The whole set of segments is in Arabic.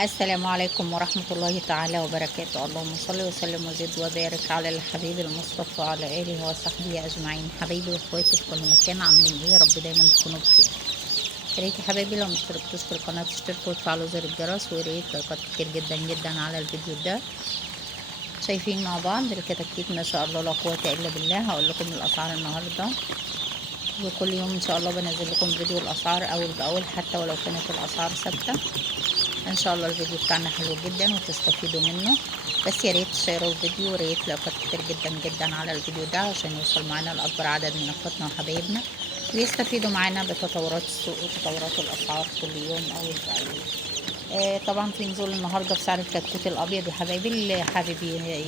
السلام عليكم ورحمة الله تعالى وبركاته. اللهم صل وسلم وزد وبارك على الحبيب المصطفى وعلى آله وصحبه أجمعين. حبايبي واخواتي في كل مكان، عاملين ايه؟ رب دايما تكونوا بخير. يا ريت يا حبايبي لو مشتركتوش في القناة تشتركوا وتفعلوا زر الجرس، ويا ريت لايكات كتير جدا جدا على الفيديو ده. شايفين مع بعض الكتاكيت ما شاء الله لا قوة إلا بالله. هقول لكم الأسعار النهاردة، وكل يوم ان شاء الله بنزل لكم فيديو الاسعار اول باول، حتى ولو كانت الاسعار ثابته. ان شاء الله الفيديو بتاعنا حلو جدا وتستفيدوا منه، بس يا ريت تشيروا الفيديو، ويا ريت لايكات كتير جدا جدا على الفيديو ده عشان يوصل معانا لاكبر عدد من اخواتنا وحبايبنا، ويستفيدوا معانا بتطورات السوق وتطورات الاسعار كل يوم اول باول. طبعا في نزول النهارده في سعر الكتكوت الابيض يا حبايبي، اللي حابب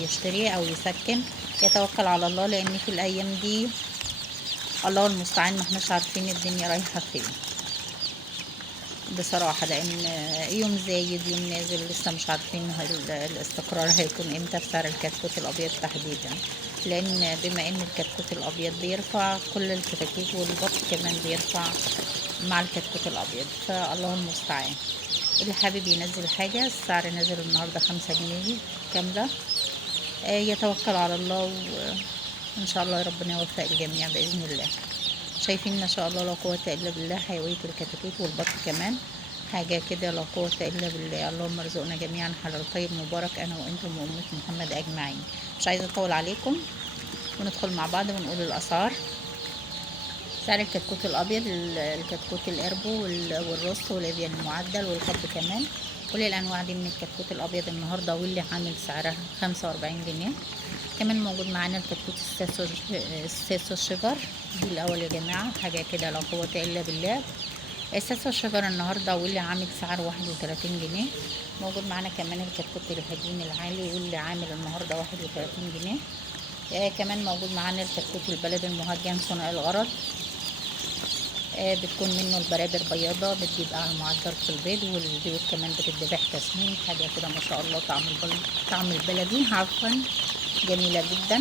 يشتري او يسكن يتوكل على الله، لان في الايام دي الله المستعان ما احناش عارفين الدنيا رايحه فين بصراحه، لان يوم زايد يوم نازل، لسه مش عارفين الاستقرار هيكون امتى في سعر الكتكوت الابيض تحديدا، لان بما ان الكتكوت الابيض بيرفع كل الكتاكيت، والبط كمان بيرفع مع الكتكوت الابيض، فالله المستعان. اللي حابب ينزل حاجه، السعر نازل النهارده 5 جنيه كامله. يتوكل على الله وان شاء الله ربنا يوفق الجميع باذن الله. شايفين ما شاء الله لا قوة الا بالله حيوية الكتاكيت والبط كمان، حاجة كده لا قوة الا بالله. اللهم ارزقنا جميعا حلال طيب مبارك انا وانتم وامة محمد اجمعين. مش عايزة اطول عليكم، وندخل مع بعض ونقول الاسعار. سعر الكتكوت الابيض، الكتكوت الاربو والرص والابيض المعدل والقب كمان، كل الانواع دي من الكتكوت الابيض النهارده، واللي عامل سعرها 45 جنيه. كمان موجود معانا الكتكوت الساسو الشجر دي الاول يا جماعه، حاجه كده لا قوه الا بالله. الساسو الشجر النهارده واللي عامل سعر 31 جنيه. موجود معانا كمان الكتكوت الهجين العالي واللي عامل النهارده 31 جنيه. كمان موجود معانا الكتكوت البلد المهجن صنع الغرض، بتكون منه البرابر بياضة، بتبقى على معدل في البيض، والبيض كمان بتتذبح تسمين، حاجة كده ما شاء الله طعم البلدي عفوا جميلة جدا،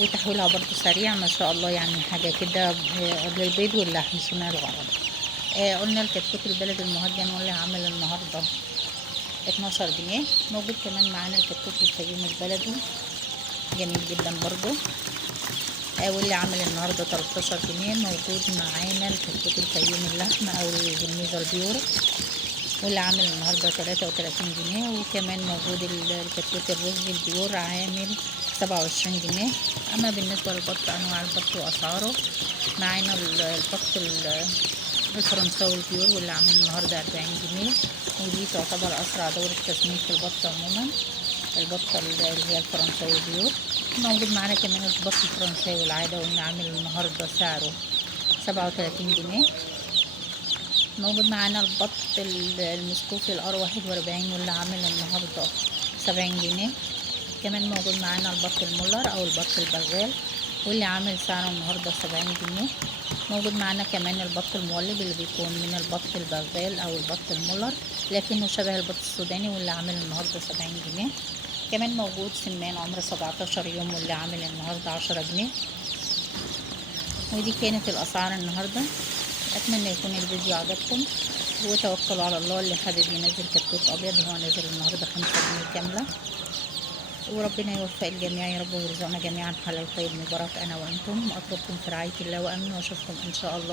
وتحويلها برضو سريع ما شاء الله، يعني حاجة كده للبيض واللحم صنع الغرض. قلنا الكتكوت البلد المهجن واللي عامل النهاردة 12 جنيه. موجود كمان معانا الكتكوت الفيوم البلدي جميل جدا برضو، واللي عامل النهارده 13 جنيه. موجود معانا الكتكوت الفيوم اللحم او الجميزه البيور واللي عامل النهارده 33 جنيه. وكمان موجود الكتكوت الرز البيور عامل 27 جنيه. اما بالنسبه للبط، انواع البط واسعاره، معانا البط الفرنساوي البيور واللي عامل النهارده 40 جنيه، ودي تعتبر اسرع دوره تسمين في البط عموما، البطه اللي هي الفرنساوي البيور. موجود معانا كمان البط الفرنساوي العاده واللي عامل النهارده سعره 37 جنيه. موجود معانا البط المسكوفي الار 41 واللي عامل النهارده 70 جنيه. كمان موجود معانا البط المولر او البط البغال واللي عامل سعره النهارده 70 جنيه. موجود معانا كمان البط المولد اللي بيكون من البط البغال او البط المولر، لكنه شبه البط السوداني واللي عامل النهارده 70 جنيه. كمان موجود سمان عمر 17 يوم واللي عامل النهارده 10 جنيه. ودي كانت الاسعار النهارده. اتمنى يكون الفيديو عجبكم، وتوكلوا على الله. اللي حابب ينزل كتكوت ابيض هو نازل النهارده 5 جنيه كامله، وربنا يوفق الجميع يا رب، ويرزقنا جميعا حلال طيب مبارك انا وانتم. اطلبكم في رعايه الله وامنه، واشوفكم ان شاء الله.